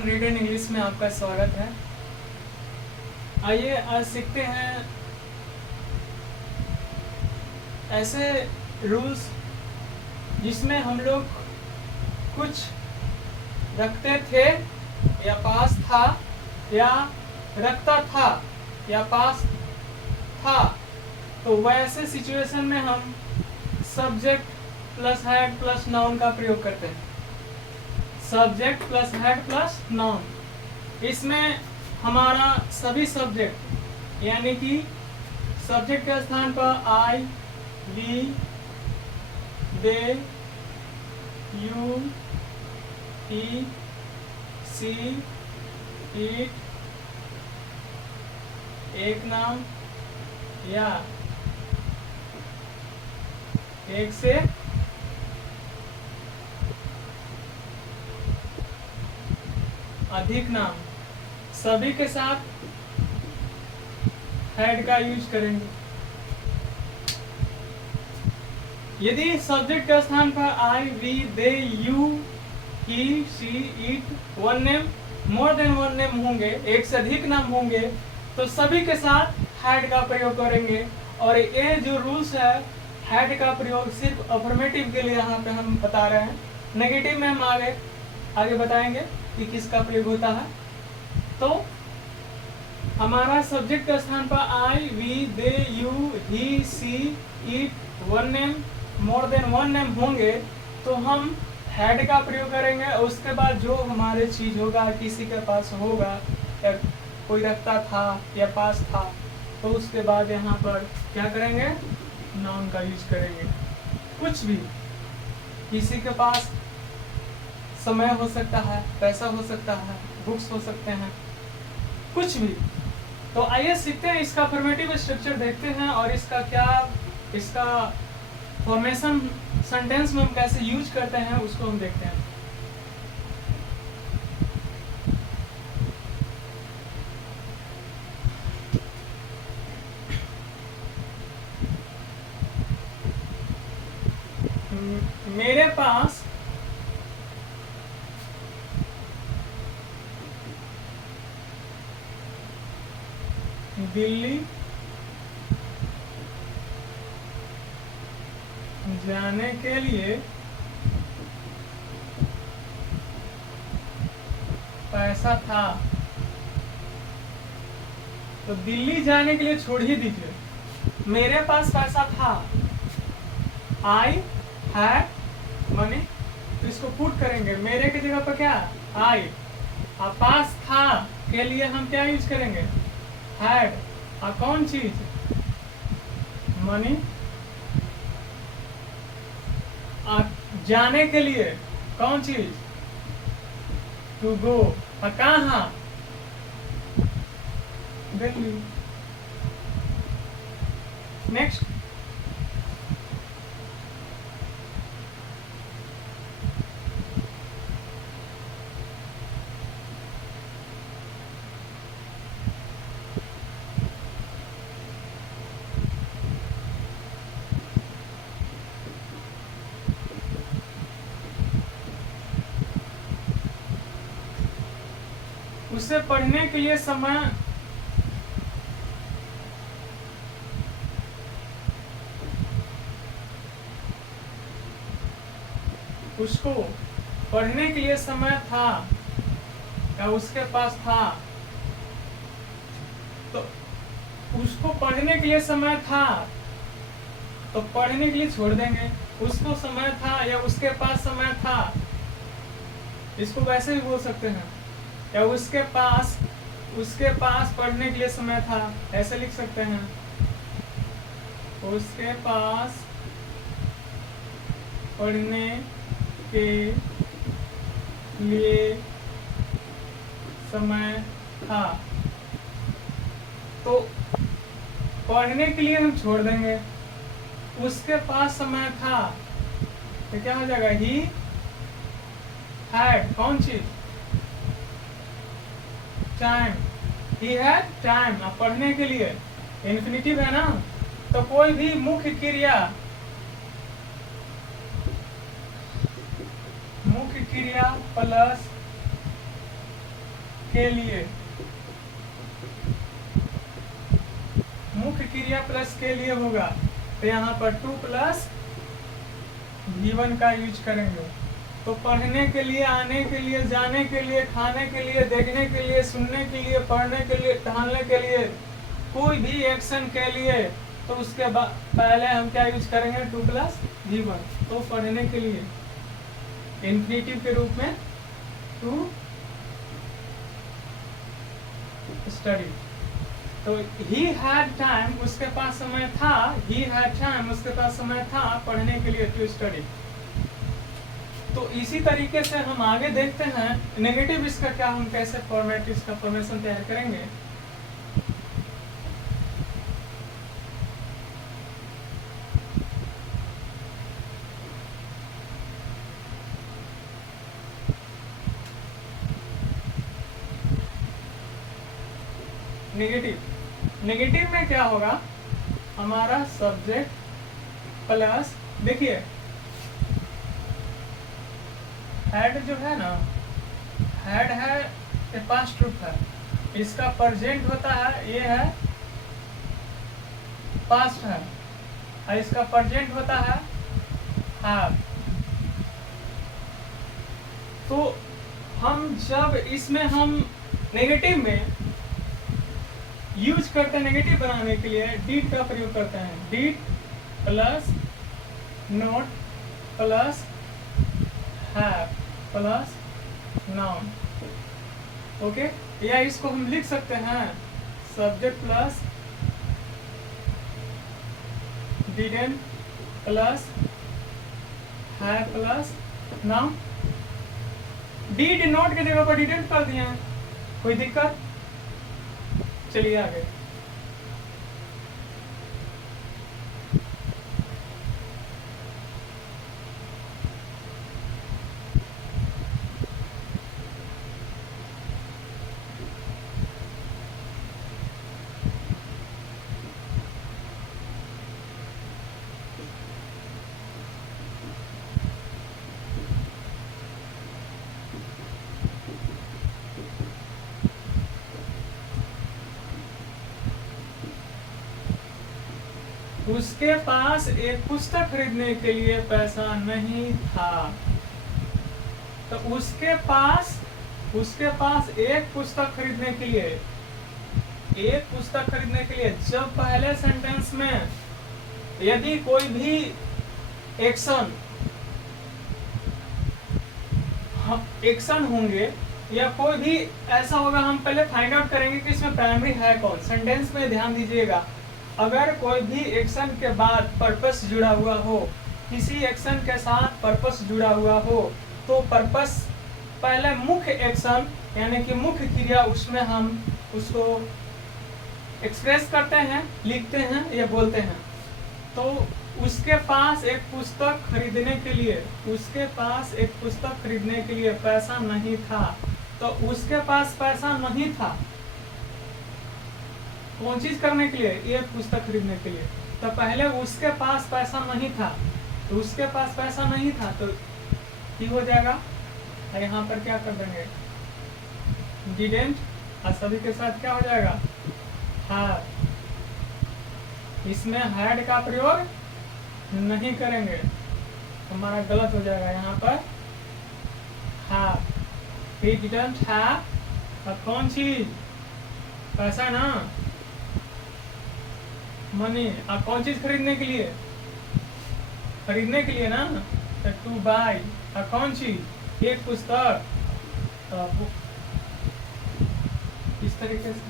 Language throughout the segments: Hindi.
एवरीवन, रिटन इंग्लिश में आपका स्वागत है। आइए आज सीखते हैं ऐसे रूल्स जिसमें हम लोग कुछ रखते थे या पास था या रखता था या पास था, तो वैसे सिचुएशन में हम subject plus head plus noun का प्रयोग करते हैं। Subject plus head plus noun, इसमें हमारा सभी सब्जेक्ट यानी कि सब्जेक्ट के स्थान पर I, we, they, you, he, she, it, एक नाम या एक से अधिक नाम, सभी के साथ हेड का यूज करेंगे। यदि सब्जेक्ट के स्थान पर I, we, they, you, he, she, it, one name, more than one name होंगे, एक से अधिक नाम होंगे, तो सभी के साथ हेड का प्रयोग करेंगे। और ये जो रूल्स है, हेड का प्रयोग सिर्फ अफर्मेटिव के लिए यहाँ पे हम बता रहे हैं। नेगेटिव में हम आगे बताएंगे कि किसका प्रयोग होता है। तो हमारा सब्जेक्ट के स्थान पर I, we, they, you, he, she, it, one name, more than one name होंगे, तो हम हेड का प्रयोग करेंगे। और उसके बाद जो हमारे चीज होगा, किसी के पास होगा या कोई रखता था या पास था, तो उसके बाद यहाँ पर क्या करेंगे, नाउन का यूज करेंगे। कुछ भी, किसी के पास समय हो सकता है, पैसा हो सकता है, बुक्स हो सकते हैं, कुछ भी। तो आइए सीखते हैं, इसका फॉर्मेटिव स्ट्रक्चर देखते हैं और इसका फॉर्मेशन सेंटेंस में हम कैसे यूज करते हैं उसको हम देखते हैं। मेरे पास दिल्ली जाने के लिए पैसा था। तो दिल्ली जाने के लिए छोड़ ही दीजिए, मेरे पास पैसा था, आई हैड मनी, तो इसको पुट करेंगे मेरे की जगह पर क्या, आई। और पास था के लिए हम क्या यूज करेंगे, हैड। और कौन चीज, मनी। और जाने के लिए कौन चीज, टू गो। और कहाँ, दिल्ली। नेक्स्ट, उसे पढ़ने के लिए समय उसको पढ़ने के लिए समय था या उसके पास था। तो उसको पढ़ने के लिए समय था, तो पढ़ने के लिए छोड़ देंगे। उसको समय था या उसके पास समय था, इसको वैसे भी बोल सकते हैं। या उसके पास पढ़ने के लिए समय था, ऐसे लिख सकते हैं, उसके पास पढ़ने के लिए समय था। तो पढ़ने के लिए हम छोड़ देंगे, उसके पास समय था, तो क्या हो जाएगा, ही हैड, कौन चीज, टाइम। He had time. अब पढ़ने के लिए इन्फिनिटिव है ना, तो कोई भी मुख्य क्रिया प्लस के लिए, मुख्य क्रिया प्लस के लिए होगा, तो यहाँ पर 2 प्लस V1 का यूज करेंगे। तो पढ़ने के लिए, आने के लिए, जाने के लिए, खाने के लिए, देखने के लिए, सुनने के लिए, पढ़ने के लिए, टहलने के लिए, कोई भी एक्शन के लिए, तो उसके बाद पहले हम क्या यूज करेंगे, 2 प्लस V1। तो पढ़ने के लिए इन्फिनिटिव के रूप में टू स्टडी। तो ही हैड टाइम, उसके पास समय था, ही हैड टाइम, उसके पास समय था पढ़ने के लिए, टू स्टडी। तो इसी तरीके से हम आगे देखते हैं नेगेटिव इसका क्या, हम कैसे फॉर्मेट, इसका फॉर्मेशन तैयार करेंगे। नेगेटिव में क्या होगा, हमारा सब्जेक्ट प्लस, देखिए हैड जो है ना, हैड है ये पास्ट ट्रूथ है, इसका प्रेजेंट होता है, ये है पास्ट है, और इसका प्रेजेंट होता है हैव। तो हम जब इसमें हम नेगेटिव में यूज करते हैं, नेगेटिव बनाने के लिए डीड का प्रयोग करते हैं, did plus not plus have plus noun. Okay, या इसको हम लिख सकते हैं subject plus didn't plus have plus noun. Did not की जगह पर डिडंट कर दिए हैं, कोई दिक्कत? चलिए आगे। उसके पास एक पुस्तक खरीदने के लिए पैसा नहीं था। तो उसके पास एक पुस्तक खरीदने के लिए, जब पहले सेंटेंस में यदि कोई भी एक्शन होंगे या कोई भी ऐसा होगा, हम पहले फाइंड आउट करेंगे कि इसमें प्राइमरी है कौन। सेंटेंस में ध्यान दीजिएगा, अगर कोई भी एक्शन के बाद पर्पस जुड़ा हुआ हो, किसी एक्शन के साथ पर्पस जुड़ा हुआ हो, तो पर्पस पहले मुख्य एक्शन यानी कि मुख्य क्रिया, उसमें हम उसको एक्सप्रेस करते हैं, लिखते हैं या बोलते हैं। तो उसके पास एक पुस्तक खरीदने के लिए पैसा नहीं था। तो उसके पास पैसा नहीं था कौन चीज करने के लिए, ये पुस्तक खरीदने के लिए। तो पहले उसके पास पैसा नहीं था, तो उसके पास पैसा नहीं था तो ये हो जाएगा, यहाँ पर क्या कर देंगे, डिडंट, और सभी के साथ क्या हो जाएगा, हैड। इसमें हैड का प्रयोग नहीं करेंगे, हमारा गलत हो जाएगा। यहाँ पर हैव, he didn't have, और कौन चीज, पैसा ना, मनी। और कौन चीज खरीदने के लिए ना, तो टू बाय, और कौन चीज, एक पुस्तक। इस तरीके से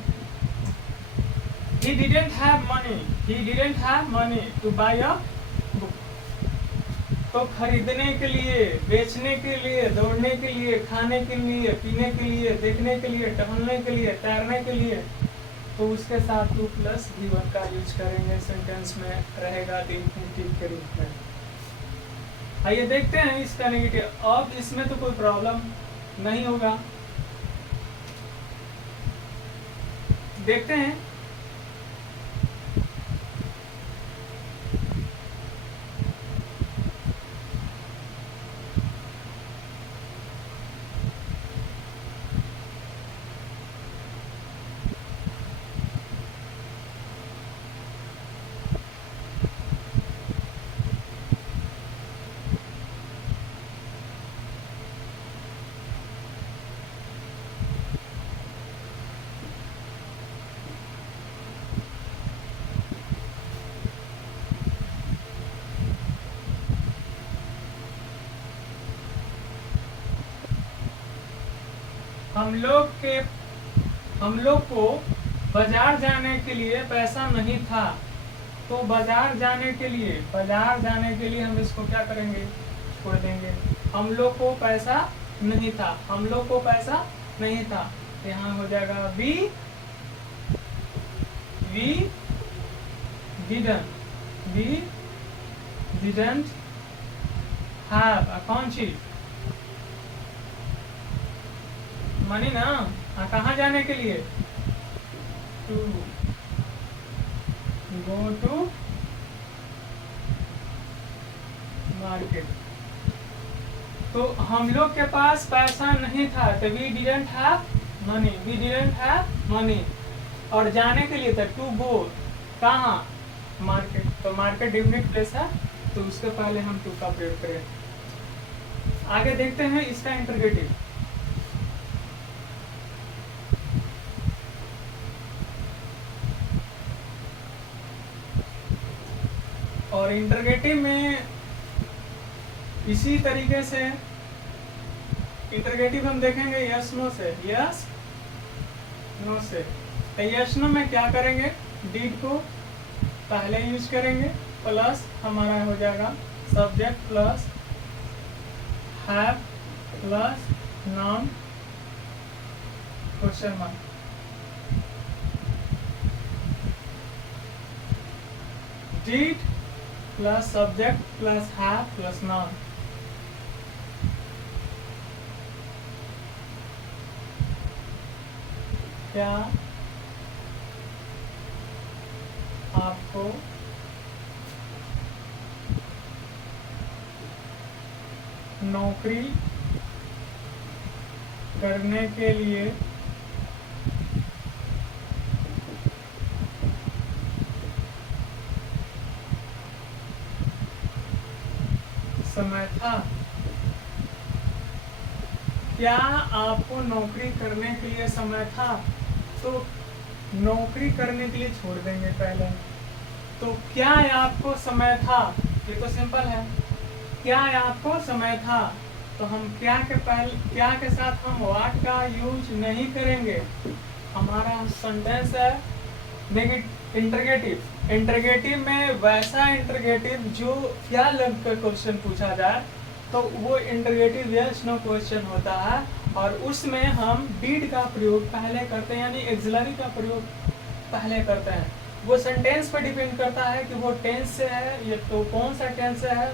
he didn't have money to buy a book। तो खरीदने के लिए, बेचने के लिए, दौड़ने के लिए, खाने के लिए, पीने के लिए, देखने के लिए, टहलने के लिए, तैरने के लिए, तो उसके साथ 2 प्लस V1 का यूज करेंगे, सेंटेंस में रहेगा इन्फिनिटिव के रूप में। आइए देखते हैं इसका नेगेटिव। अब इसमें तो कोई प्रॉब्लम नहीं होगा, देखते हैं। हम लोग को बाजार जाने के लिए पैसा नहीं था। तो बाजार जाने के लिए हम इसको क्या करेंगे, छोड़ देंगे। हम लोग को पैसा नहीं था, हम लोग को पैसा नहीं था, यहाँ हो जाएगा वी डिडंट हैव। कौन चीज, मनी ना। कहाँ जाने के लिए, टू गो टू मार्केट। तो हम लोग के पास पैसा नहीं था, तो वी डिडंट हैव मनी। और जाने के लिए था टू गो, कहाँ, मार्केट। तो मार्केट डिफिनिट प्लेस है, तो उसके पहले हम टू का प्रयोग करें। आगे देखते हैं इसका इंटरगेटिव। और इंटरगेटिव में इसी तरीके से इंटरगेटिव हम देखेंगे यस नो से, यस नो से। तो यस नो में क्या करेंगे, डीड को पहले यूज करेंगे, प्लस हमारा हो जाएगा subject plus have plus noun question mark. Did plus subject plus have plus noun. क्या आपको नौकरी करने के लिए समय था? क्या आपको नौकरी करने के लिए समय था? तो नौकरी करने के लिए छोड़ देंगे पहले। तो क्या आपको समय था, ये तो सिंपल है। क्या आपको समय था, तो हम क्या के साथ हम व्हाट का यूज नहीं करेंगे। हमारा सेंटेंस है इंटरगेटिव। इंटरगेटिव में वैसा इंटरगेटिव जो क्या लगकर क्वेश्चन पूछा जाए, तो वो इंटरगेटिव यस नो क्वेश्चन होता है। और उसमें हम डीड का प्रयोग पहले करते हैं, यानी एक्सिलरी का प्रयोग पहले करते हैं। वो सेंटेंस पर डिपेंड करता है कि वो टेंस से है या तो कौन सा टेंस से है।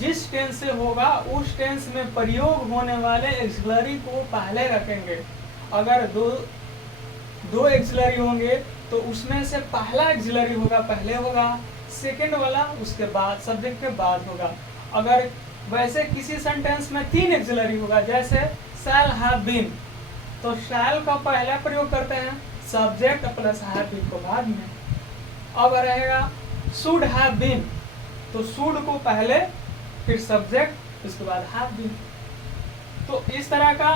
जिस टेंस से होगा उस टेंस में प्रयोग होने वाले एक्सिलरी को पहले रखेंगे। अगर दो एक्सिलरी होंगे तो उसमें से पहला एक्सिलरी होगा पहले होगा, सेकंड वाला उसके बाद, सब्जेक्ट के बाद होगा। अगर वैसे किसी सेंटेंस में 3 एक्सिलरी होगा, जैसे शैल हैव बीन, तो शैल का पहला प्रयोग करते हैं, सब्जेक्ट प्लस हैव बीन को बाद में। अब रहेगा शुड हैव बीन, तो शुड को पहले, फिर सब्जेक्ट, उसके बाद हैव बीन। तो इस तरह का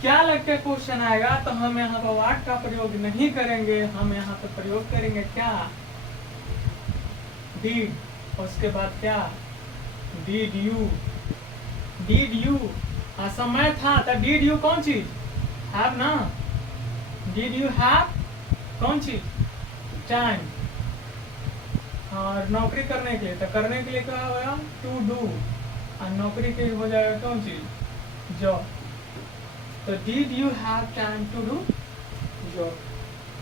क्या लग के क्वेश्चन आएगा, तो हम यहाँ पर व्हाट का प्रयोग नहीं करेंगे, हम यहाँ पर प्रयोग करेंगे क्या, डीड, उसके बाद क्या, डीड यू। समय था, तो डीड यू कौन चीज, हैव ना। डीड यू हैव कौन चीज, टाइम। और नौकरी करने के लिए, तो करने के लिए क्या होगा, टू डू। और नौकरी के हो जाएगा कौन चीज, जॉब। तो did you have time to do job?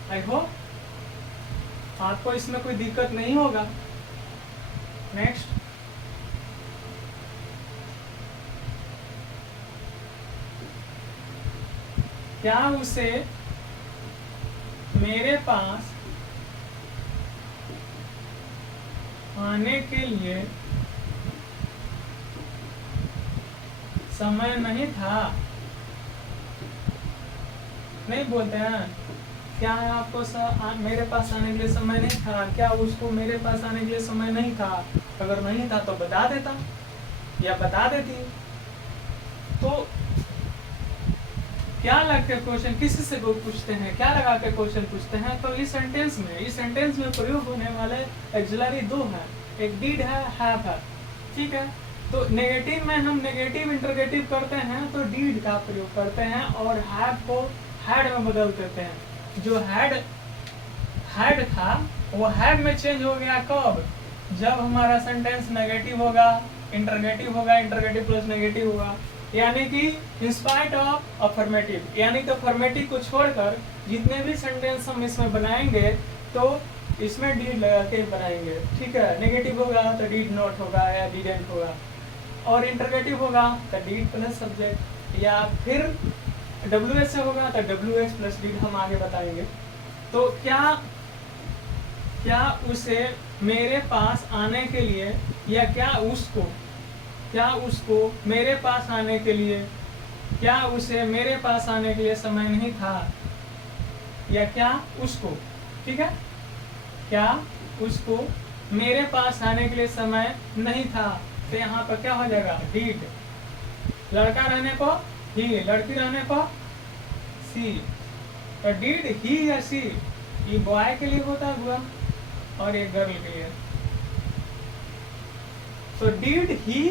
I hope आपको इसमें कोई दिक्कत नहीं होगा। नेक्स्ट, क्या उसे मेरे पास आने के लिए समय नहीं था? नहीं बोलते हैं, क्या आपको मेरे पास आने के लिए समय नहीं था, क्या उसको मेरे पास आने के लिए समय नहीं था। अगर नहीं था तो बता देता या बता देती। तो क्या लग के क्वेश्चन किसी से को पूछते हैं, क्या लगा के क्वेश्चन पूछते हैं, तो इस सेंटेंस में प्रयोग होने वाले एक्सिलरी 2 है, एक डीड है, हैव है। ठीक है, तो नेगेटिव में हम नेगेटिव इंटरगेटिव करते हैं तो डीड का प्रयोग करते हैं और हैव को हैड में बदल देते हैं। जो हैड था वो हैव में चेंज हो गया कब? जब हमारा सेंटेंस नेगेटिव होगा, इंटरगेटिव होगा, इंटरगेटिव प्लस नेगेटिव होगा, यानी कि इंस्पाइट ऑफ अफर्मेटिव, यानी तो अफर्मेटिव को छोड़कर जितने भी सेंटेंस हम इसमें बनाएंगे तो इसमें डीड लगा के बनाएंगे, ठीक है। नेगेटिव होगा तो डीड नॉट होगा या डिडंट होगा, और इंटरगेटिव होगा तो डीड प्लस सब्जेक्ट, या फिर WH से होगा तो WH प्लस डीड, हम आगे बताएंगे। तो क्या उसे मेरे पास आने के लिए, या क्या उसको मेरे पास आने के लिए, क्या उसे मेरे पास आने के लिए समय नहीं था, या क्या उसको, ठीक है, क्या उसको मेरे पास आने के लिए समय नहीं था, तो यहाँ पर क्या हो जाएगा? डीड। लड़का रहने को ही, लड़की रहने को सी, तो डीड ही या सी, ये बॉय के लिए होता हुआ और ये गर्ल के लिए। तो डीड ही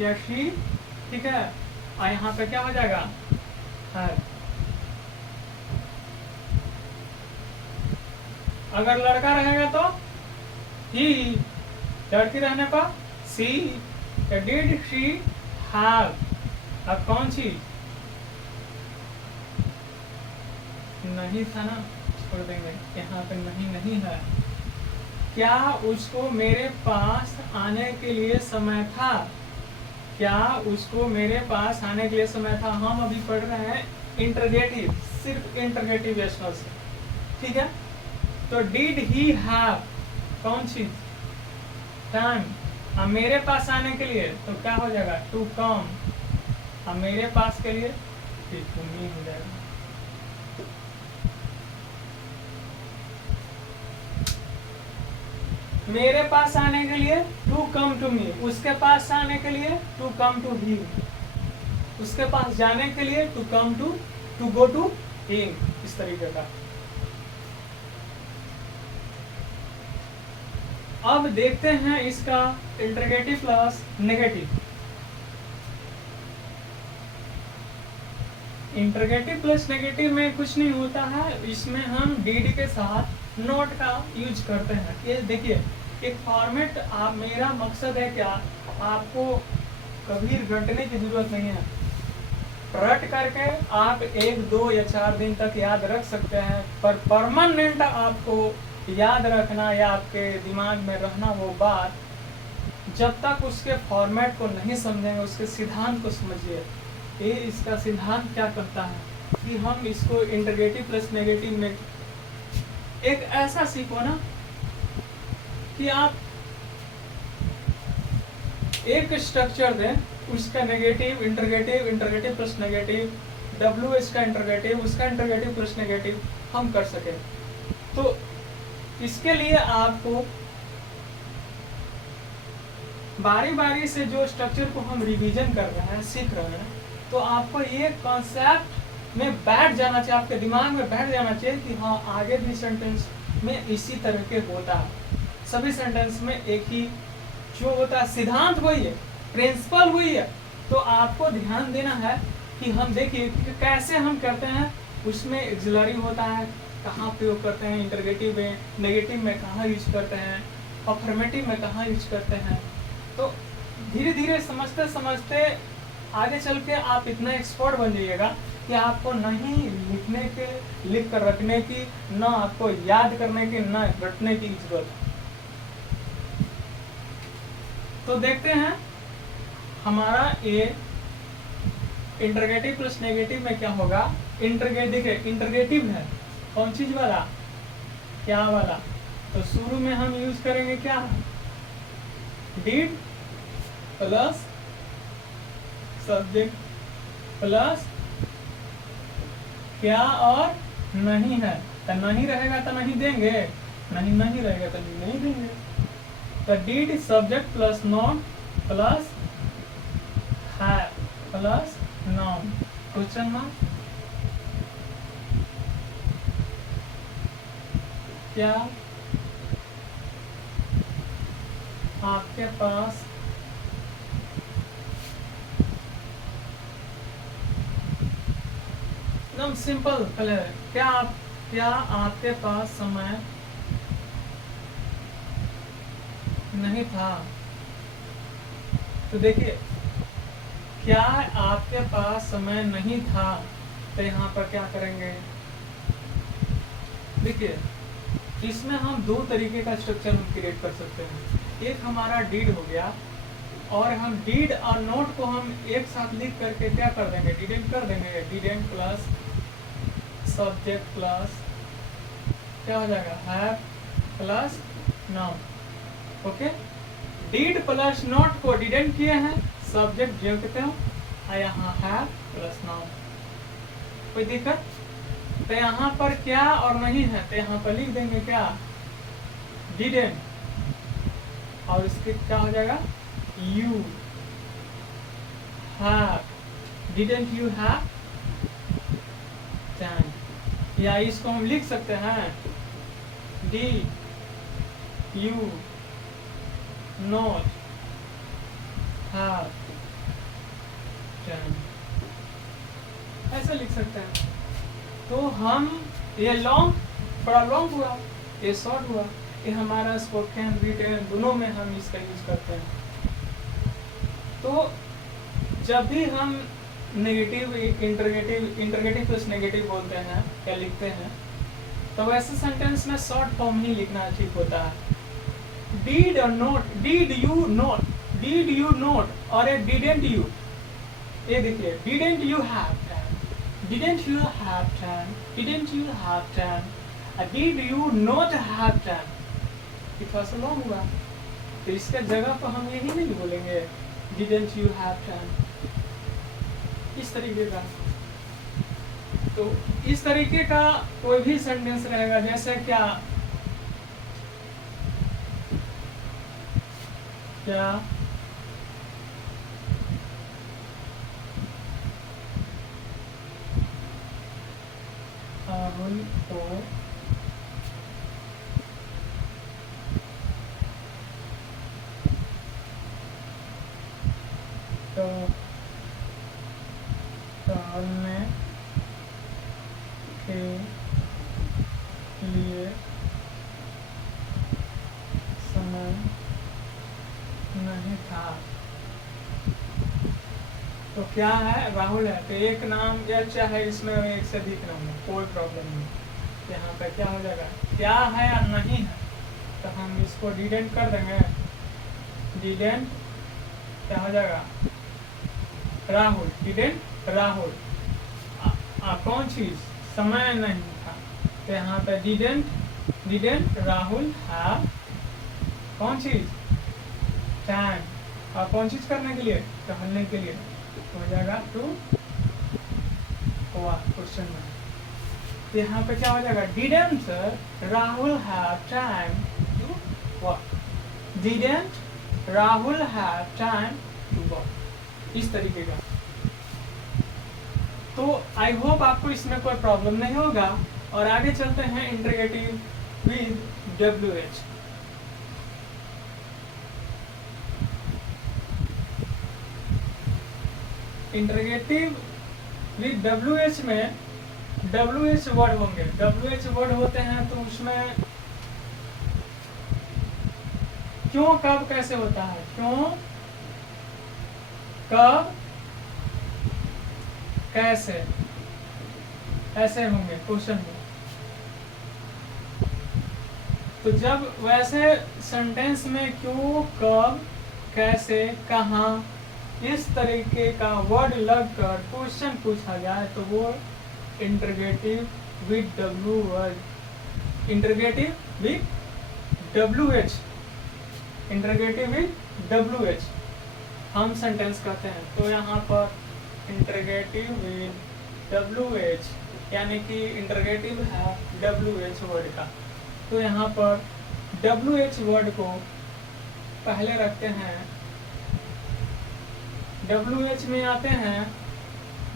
या शी, ठीक है, और यहाँ पे क्या हो जाएगा? हर। अगर लड़का रहेगा तो ही, लड़की रहने पर सी, डिड शी हैव, अब कौन चीज नहीं था ना, छोड़ देंगे, यहाँ पे नहीं है। क्या उसको मेरे पास आने के लिए समय था, क्या उसको मेरे पास आने के लिए समय था। हम अभी पढ़ रहे हैं इंटरगेटिव, सिर्फ इंटरगेटिव एसनल से, ठीक है। तो डिड ही हैव, कौन चीज? टाइम। अब मेरे पास आने के लिए तो क्या हो जाएगा? To come. अब मेरे पास के लिए टू मी हो जाएगा। मेरे पास आने के लिए टू कम टू मी, उसके पास आने के लिए टू कम टू ही, उसके पास जाने के लिए to come to go to him, इस तरीके का। अब देखते हैं इसका interrogative plus negative. Interrogative plus negative में कुछ नहीं होता है, इसमें हम डीड के साथ नोट का यूज करते हैं। ये देखिए एक फॉर्मेट, आप, मेरा मकसद है क्या, आपको कभी रटने की जरूरत नहीं है। रट करके आप 1, 2 या 4 दिन तक याद रख सकते हैं, पर परमानेंट आपको याद रखना या आपके दिमाग में रहना वो बात, जब तक उसके फॉर्मेट को नहीं समझेंगे, उसके सिद्धांत को समझिए। ये इसका सिद्धांत क्या कहता है कि हम इसको इंटरगेटिव प्लस नेगेटिव में एक ऐसा सीखो ना कि आप एक स्ट्रक्चर दें, उसका negative interrogative, interrogative plus negative, WH का इंटरगेटिव, उसका इंटरगेटिव प्लस नेगेटिव हम कर सकें। तो इसके लिए आपको बारी बारी से जो स्ट्रक्चर को हम रिवीजन कर रहे हैं, सीख रहे हैं, तो आपको ये कॉन्सेप्ट में बैठ जाना चाहिए, आपके दिमाग में बैठ जाना चाहिए कि हाँ आगे भी सेंटेंस में इसी तरह के होता है। सभी सेंटेंस में एक ही जो होता है सिद्धांत वही है, प्रिंसिपल वही है। तो आपको ध्यान देना है कि हम देखिए कि कैसे हम करते हैं, उसमें एक्सिलरी होता है, कहाँ प्रयोग करते हैं, इंटरगेटिव में, नेगेटिव में कहाँ यूज करते हैं, अफर्मेटिव में कहाँ यूज करते हैं। तो धीरे धीरे समझते समझते आगे चल के आप इतना एक्सपर्ट बन जाइएगा कि आपको नहीं लिखने के, लिख कर रखने की, ना आपको याद करने की, ना रटने की जरूरत है। तो देखते हैं हमारा ये इंटरगेटिव प्लस नेगेटिव में क्या होगा। इंटरगेटिव है कौन चीज वाला, क्या वाला। तो शुरू में हम यूज करेंगे क्या, डिड प्लस सब्जेक्ट प्लस क्या और नहीं है। तो नहीं रहेगा तो नहीं देंगे, नहीं रहेगा तो नहीं देंगे। तो did subject plus non plus है प्लस नाउन। क्वेश्चन मार्क, क्या आपके पास एकदम सिंपल कलर है। क्या आपके पास समय नहीं था? तो देखिए, क्या आपके पास समय नहीं था, तो यहाँ पर क्या करेंगे? देखिए, इसमें हम दो तरीके का स्ट्रक्चर हम क्रिएट कर सकते हैं। एक हमारा डीड हो गया, और हम डीड और नोट को हम एक साथ लिख करके क्या कर देंगे? डिडेंट कर देंगे। डिडेंट प्लस सब्जेक्ट प्लस क्या हो जाएगा? Have plus noun. Okay, did plus not को डिडेंट किए हैं, सब्जेक्ट जोड़ते हो, और यहाँ हैव प्लस नाउन। कोई दिक्कत? तो यहाँ पर क्या और नहीं है, तो यहाँ पर लिख देंगे क्या? डिडेंट, और इसके क्या हो जाएगा? You have. Didn't you have time. या इसको हम लिख सकते हैं D you not have time, ऐसे लिख सकते हैं। तो हम ये लॉन्ग, थोड़ा लॉन्ग हुआ, ये शॉर्ट हुआ, ये हमारा स्पोकन रिटन दोनों में हम इसका यूज करते हैं। तो जब भी हम नेगेटिव इंटरगेटिव प्लस नेगेटिव बोलते हैं या लिखते हैं, तो वैसे सेंटेंस में शॉर्ट फॉर्म ही लिखना ठीक होता है। डीड और note, did you note, did you note और ए डिडेंट यू। ये देखिए, didn't you have time, didn't you have time, didn't you have time, did you not have time. ये थोड़ा सा लॉन्ग हुआ, तो इसके जगह पर हम यही नहीं बोलेंगे डिडेंट यू हैव टाइम, इस तरीके का। तो इस तरीके का कोई भी सेंटेंस रहेगा, जैसे क्या राहुल को तो टहलने के लिए समय नहीं था। तो क्या है? राहुल है, तो एक नाम या चाहे इसमें एक से अधिक नाम है, कोई प्रॉब्लम नहीं। यहाँ पे क्या हो जाएगा? क्या है या नहीं है, तो हम इसको डिडेंट कर देंगे। डिडेंट क्या हो जाएगा? राहुल, डिडेंट राहुल। कौन चीज? समय नहीं था, तो यहाँ पे डिडेंट राहुल हैव कौन चीज? टाइम। और कौन चीज करने के लिए? टहलने के लिए। हो जाएगा टू क्वेश्चन में। तो यहाँ पे क्या हो जाएगा? Didn't Rahul have time to walk, didn't Rahul have time to walk, इस तरीके का। तो आई होप आपको इसमें कोई प्रॉब्लम नहीं होगा। और आगे चलते हैं interrogative with WH। Interrogative with WH में WH वर्ड होंगे। WH वर्ड होते हैं, तो उसमें क्यों, कब, कैसे होता है। क्यों, कब, कैसे, ऐसे होंगे क्वेश्चन में। तो जब वैसे सेंटेंस में क्यों, कब, कैसे, कहाँ, इस तरीके का वर्ड लगकर क्वेश्चन पूछा जाए, तो वो interrogative with WH, interrogative with WH, interrogative with WH हम सेंटेंस कहते हैं। तो यहाँ पर इंटरगेटिव विद WH, यानी कि इंटरगेटिव है WH वर्ड का। तो यहाँ पर WH वर्ड को पहले रखते हैं। WH में आते हैं,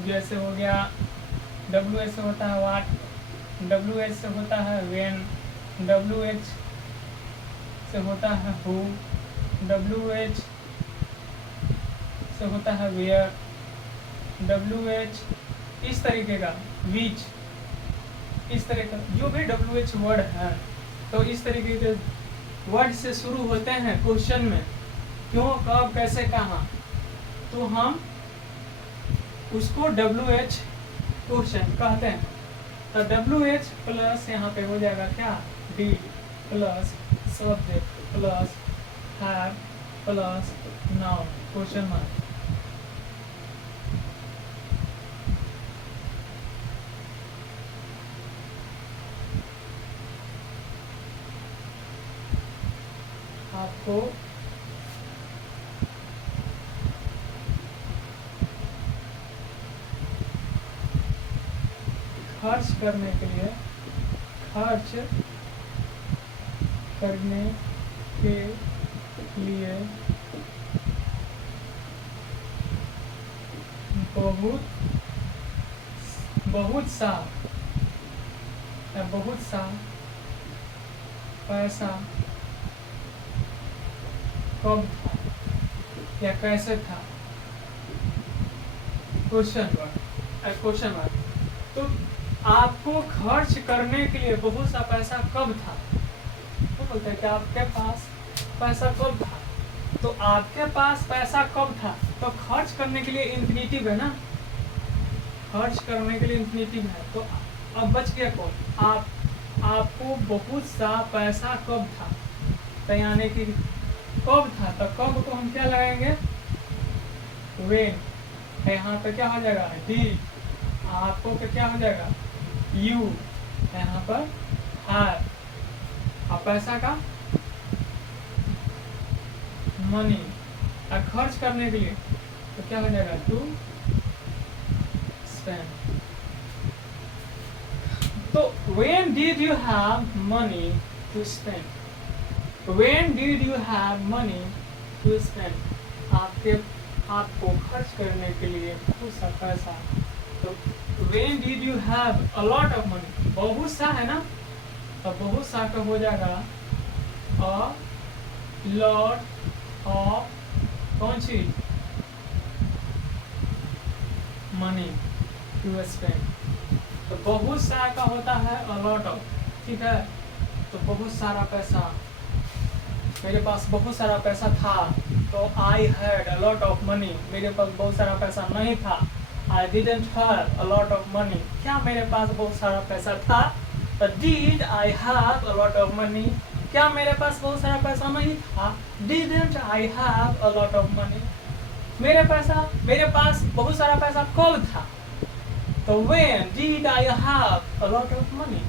जैसे हो गया WH से होता है व्हाट, WH से होता है व्हेन, WH से होता है हु, WH से होता है वेयर, WH, इस तरीके का। विच, इस तरह का जो भी WH वर्ड है, तो इस तरीके के वर्ड से शुरू होते हैं क्वेश्चन में, क्यों, कब, कैसे, कहाँ, तो हम उसको WH क्वेश्चन कहते हैं। तो WH प्लस यहाँ पे हो जाएगा क्या, did plus subject plus have plus noun question mark. आपको खर्च करने के लिए, खर्च करने के लिए बहुत सा पैसा कब था या कैसे था, क्वेश्चन मार्क। तो आपको खर्च करने के लिए बहुत सा पैसा कब था, तो बोलते हैं कि आपके पास पैसा कब था, तो आपके पास पैसा कब था, तो खर्च करने के लिए इंफिनिटिव है ना, खर्च करने के लिए इंफिनिटिव है। तो अब बच गया कौन, आपको बहुत सा पैसा कब था, तो यानी कि कब था, तो कब को हम क्या लगाएंगे, व्हेन, यहाँ पे क्या हो जाएगा, डी, आपको क्या हो जाएगा, यू, यहाँ पर हैव, और पैसा का मनी, और खर्च करने के लिए तो क्या हो जाएगा, टू स्पेंड। तो when did you have money to spend, when did you have money to spend, आपको खर्च करने के लिए बहुत सा पैसा, तो when did you have a lot of money, बहुत सा है ना, तो बहुत सा का हो जाएगा a lot of, कौन चीज, मनी टू स्पेंड, तो बहुत सा का होता है a lot of, ठीक है, तो बहुत सारा पैसा, मेरे पास बहुत सारा पैसा था, तो I had a lot of money, मेरे पास बहुत सारा पैसा नहीं था, I didn't have a lot of money, क्या मेरे पास बहुत सारा पैसा था, तो did I have a lot of money, क्या मेरे पास बहुत सारा पैसा नहीं था, didn't I have a lot of money, मेरे पास बहुत सारा पैसा कब था, तो when did I have a lot of money।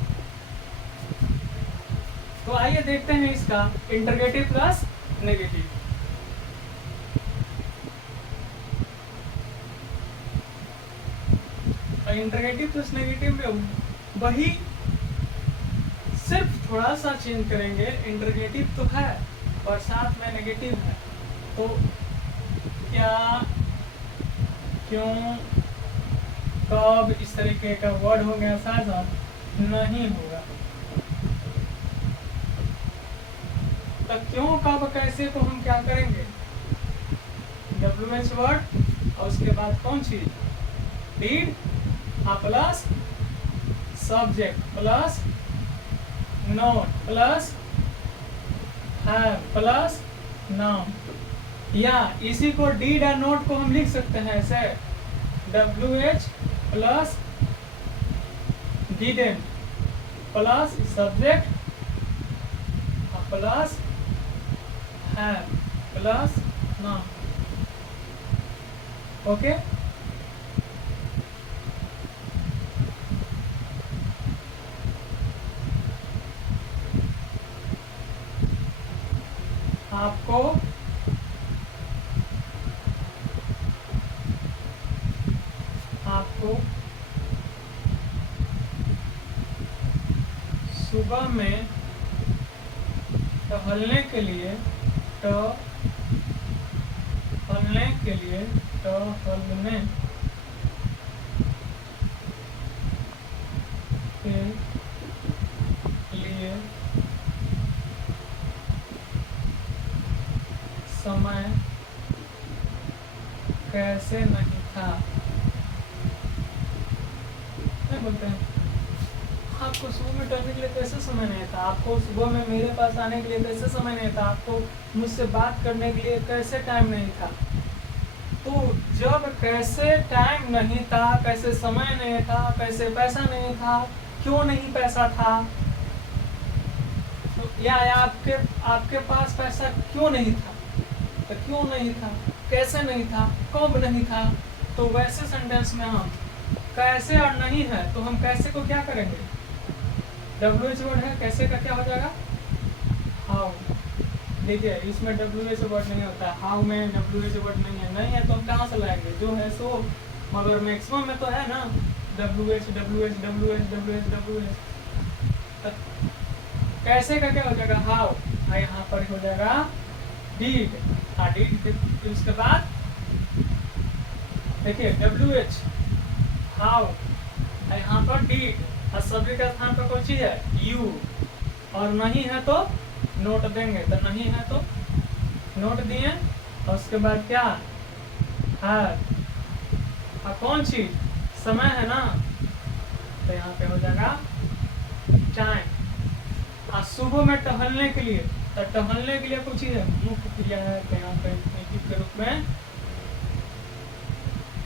तो आइए देखते हैं इसका interrogative plus negative. Interrogative plus negative में वही, सिर्फ थोड़ा सा चेंज करेंगे, इंटरगेटिव तो है और साथ में नेगेटिव है, तो क्या, क्यों, कब, इस तरीके का वर्ड हो गया, साथ नहीं होगा। तो क्यों, कब, कैसे को हम क्या करेंगे, WH वर्ड और उसके बाद कौन चीज, did, plus subject plus not plus have plus noun, या इसी को डीड और नोट को हम लिख सकते हैं ऐसे, WH plus didn't plus subject plus have plus noun, okay. आपको सुबह में टहलने के लिए समय कैसे नहीं था, आपको सुबह में टहलने के लिए कैसे समय नहीं था? आपको सुबह में मेरे पास आने के लिए कैसे समय नहीं था? आपको मुझसे बात करने के लिए कैसे टाइम नहीं था? तो जब कैसे टाइम नहीं था, कैसे समय नहीं था, कैसे पैसा नहीं था, क्यों नहीं पैसा था, तो या आपके आपके पास पैसा क्यों नहीं था, तो क्यों नहीं था, कैसे नहीं था, कब नहीं था, तो वैसे सेंटेंस में हम कैसे और नहीं है तो हम कैसे को क्या करेंगे? WH वर्ड है, कैसे का क्या हो जाएगा? हाउ। देखिए इसमें WH वर्ड नहीं होता है, हाउ में WH वर्ड नहीं है तो हम कहाँ से लाएंगे? जो है सो, मगर मैक्सिमम में तो है ना WH WH WH WH WH। कैसे का क्या हो जाएगा? हाउ। यहाँ पर हो जाएगा डीड। डीड उसके बाद देखिए WH हाउ, यहाँ पर डीड, और सब्जेक्ट के स्थान पर कोई चीज है यू, और नहीं है तो नोट देंगे, तो नहीं है तो नोट दिए, और उसके बाद क्या है, और कौन चीज? समय है ना, तो यहाँ पे हो जाएगा टाइम। और सुबह में टहलने के लिए, तो टहलने के लिए कुछ चीज है, मुख्य क्रिया है, तो यहाँ पे इंफिनिटिव के रूप में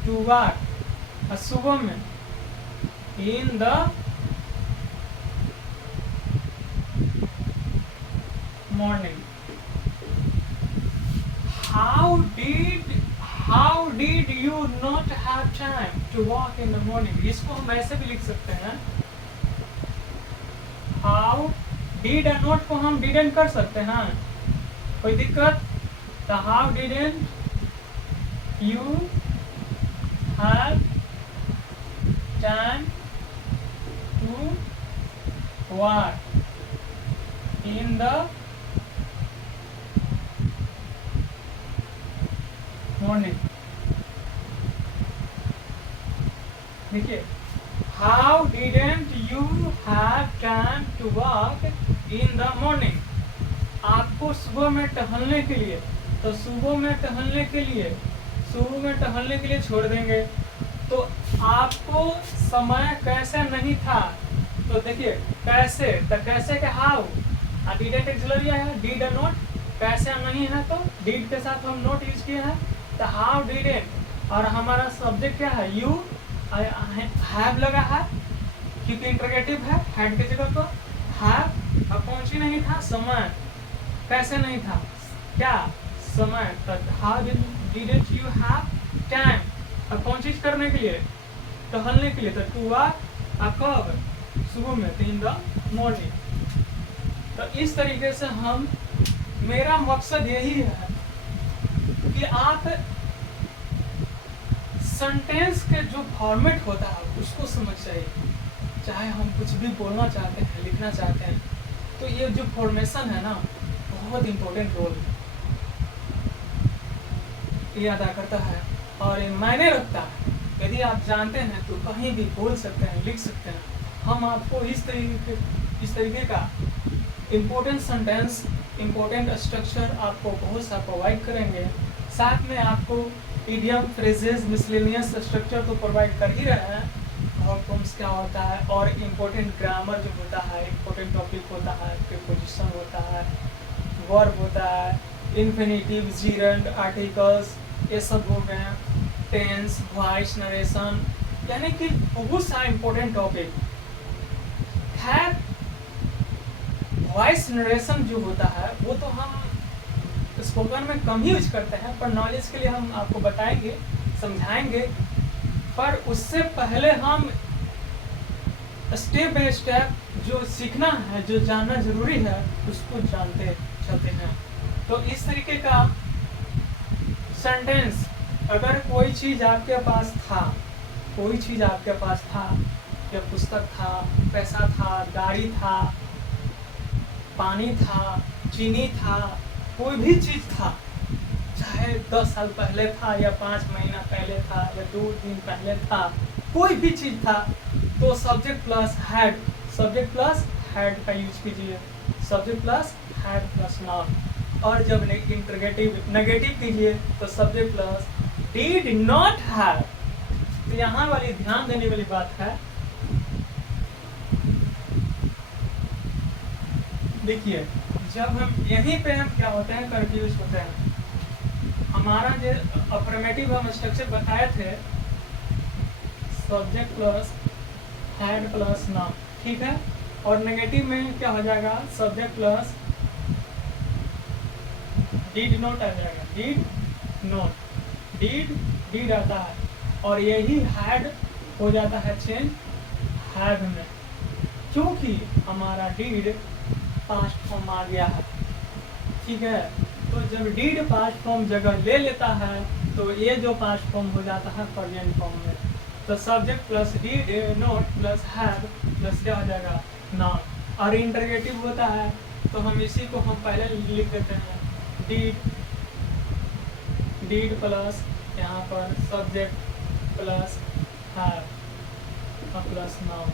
टू वॉक। और सुबह में in the morning. How did you not have time to walk in the morning? इसको हम ऐसे भी लिख सकते हैं, how did and not को हम didn't कर सकते हैं, कोई दिक्कत? तो how didn't you have time to walk in the morning? देखिए how didn't you have time to walk in the morning? आपको सुबह में टहलने के लिए, तो सुबह में टहलने के लिए छोड़ देंगे, तो आपको समय कैसे नहीं था? तो देखिए कैसे, तो कैसे के हाउ, डिडेंट एक्सिलरी है, डीड और नोट, कैसे नहीं है तो डीड के साथ हम नोट यूज किए हैं, तो हाउ डिडेंट, और हमारा सब्जेक्ट क्या है यू, हैव लगा है क्योंकि इंटरोगेटिव है, हैड की जगह पर हैव, और कौन सी नहीं था? समय। कैसे नहीं था? क्या? समय। तो how didn't you have time, और कौन चीज करने के लिए? टहलने के लिए, तो टू वॉक, कब? सुबह में, तो इन द मॉर्निंग। तो इस तरीके से हम, मेरा मकसद यही है कि आप सेंटेंस के जो फॉर्मेट होता है उसको समझ जाइए, चाहे हम कुछ भी बोलना चाहते हैं, लिखना चाहते हैं, तो ये जो फॉर्मेशन है ना बहुत इम्पोर्टेंट रोल ये अदा करता है और ये मायने रखता है। यदि आप जानते हैं तो कहीं भी बोल सकते हैं, लिख सकते हैं। हम आपको इस तरीके का इम्पोर्टेंट सेंटेंस, इम्पोर्टेंट स्ट्रक्चर आपको बहुत सा प्रोवाइड करेंगे, साथ में आपको इडियम, फ्रेजेस, मिसलेनियस स्ट्रक्चर तो प्रोवाइड कर ही रहे हैं, और फॉर्म्स क्या होता है, और इम्पोर्टेंट ग्रामर जो होता है, इम्पोर्टेंट टॉपिक होता है, प्रीपोजिशन होता है, वर्ब होता है, इन्फिनिटिव, जीरंड, आर्टिकल्स, ये सब हो गए, टेंस, वॉइस, नरेशन, यानी कि बहुत सा इम्पोर्टेंट टॉपिक। खैर वॉइस नरेशन जो होता है वो तो हम स्पोकन में कम ही यूज करते हैं, पर नॉलेज के लिए हम आपको बताएंगे, समझाएंगे, पर उससे पहले हम स्टेप बाय स्टेप जो सीखना है, जो जानना जरूरी है, उसको जानते चलते हैं। तो इस तरीके का सेंटेंस, अगर कोई चीज़ आपके पास था, कोई चीज़ आपके पास था, या पुस्तक था, पैसा था, गाड़ी था, पानी था, चीनी था, कोई भी चीज़ था, चाहे 10 साल पहले था या 5 महीना पहले था या 2 दिन पहले था, कोई भी चीज़ था, तो subject plus had, subject plus had का यूज कीजिए, subject plus had plus noun. और जब नेगेटिव कीजिए तो subject plus did not have. तो यहाँ वाली ध्यान देने वाली बात है, देखिए जब हम यहीं पे हम क्या होते हैं कंफ्यूज होते हैं। हमारा जो अफर्मेटिव हम स्ट्रक्चर बताए थे subject plus had plus noun, ठीक है, और नेगेटिव में क्या हो जाएगा सब्जेक्ट प्लस डिड नॉट आ जाएगा, डिड नॉट, डिड आता है और यही हैड हो जाता है चेंज हैव में, क्योंकि हमारा डिड पास्ट फॉर्म आ गया है, ठीक है। तो जब डिड पास्ट फॉर्म जगह ले लेता है तो ये जो पास्ट फॉर्म हो जाता है प्रेजेंट फॉर्म में। तो subject plus did not plus have plus क्या हो जाएगा नाउन, और इंटरगेटिव होता है तो हम इसी को हम पहले लिख देते हैं डिड प्लस यहाँ पर subject plus have plus noun,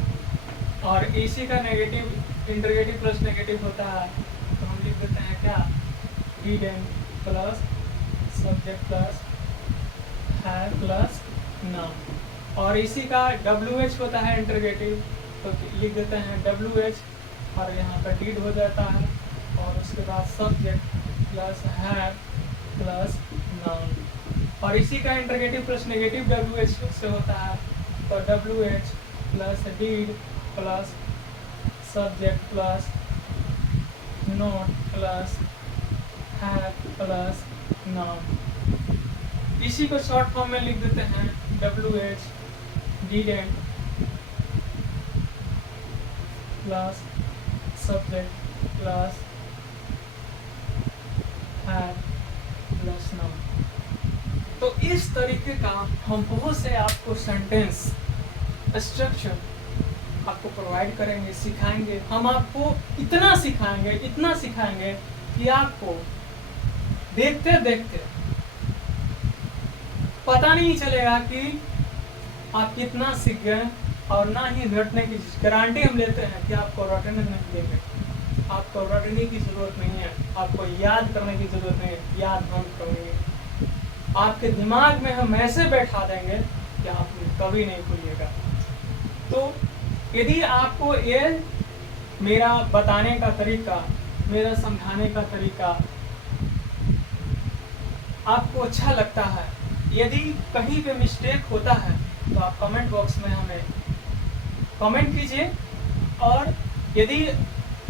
और इसी का नेगेटिव इंटरगेटिव प्लस नेगेटिव होता है तो हम लिख देते हैं क्या did and plus subject plus have plus noun, और इसी का WH होता है इंटरगेटिव तो लिख देते हैं WH और यहाँ पर डिड हो जाता है और उसके बाद subject plus have plus noun, और इसी का इंटरगेटिव प्लस नेगेटिव WH से होता है तो WH plus did plus subject plus not plus have plus noun. इसी को शॉर्ट फॉर्म में लिख देते हैं WH did plus subject plus have plus noun. तो इस तरीके का हम बहुत से आपको सेंटेंस स्ट्रक्चर आपको प्रोवाइड करेंगे, सिखाएंगे। हम आपको इतना सिखाएंगे कि आपको देखते देखते पता नहीं चलेगा कि आप कितना सीख गए, और ना ही रटने की गारंटी हम लेते हैं कि आपको रटने नहीं देंगे, आपको रटने की जरूरत नहीं है, आपको याद करने की जरूरत नहीं है, याद हम करेंगे, आपके दिमाग में हम ऐसे बैठा देंगे कि आप कभी नहीं भूलिएगा। तो यदि आपको ये मेरा बताने का तरीका, मेरा समझाने का तरीका आपको अच्छा लगता है, यदि कहीं पे मिस्टेक होता है तो आप कमेंट बॉक्स में हमें कमेंट कीजिए, और यदि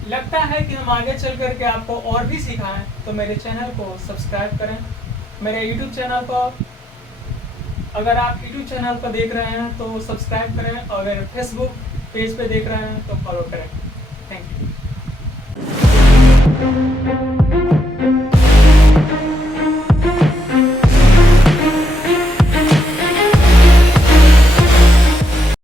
लगता है कि हम आगे चल करके आपको और भी सिखाएं तो मेरे चैनल को सब्सक्राइब करें। मेरे यूट्यूब चैनल पर, अगर आप यूट्यूब चैनल पर देख रहे हैं तो सब्सक्राइब करें, अगर फेसबुक पेज पे देख रहे हैं तो फॉलो करें। Thank you.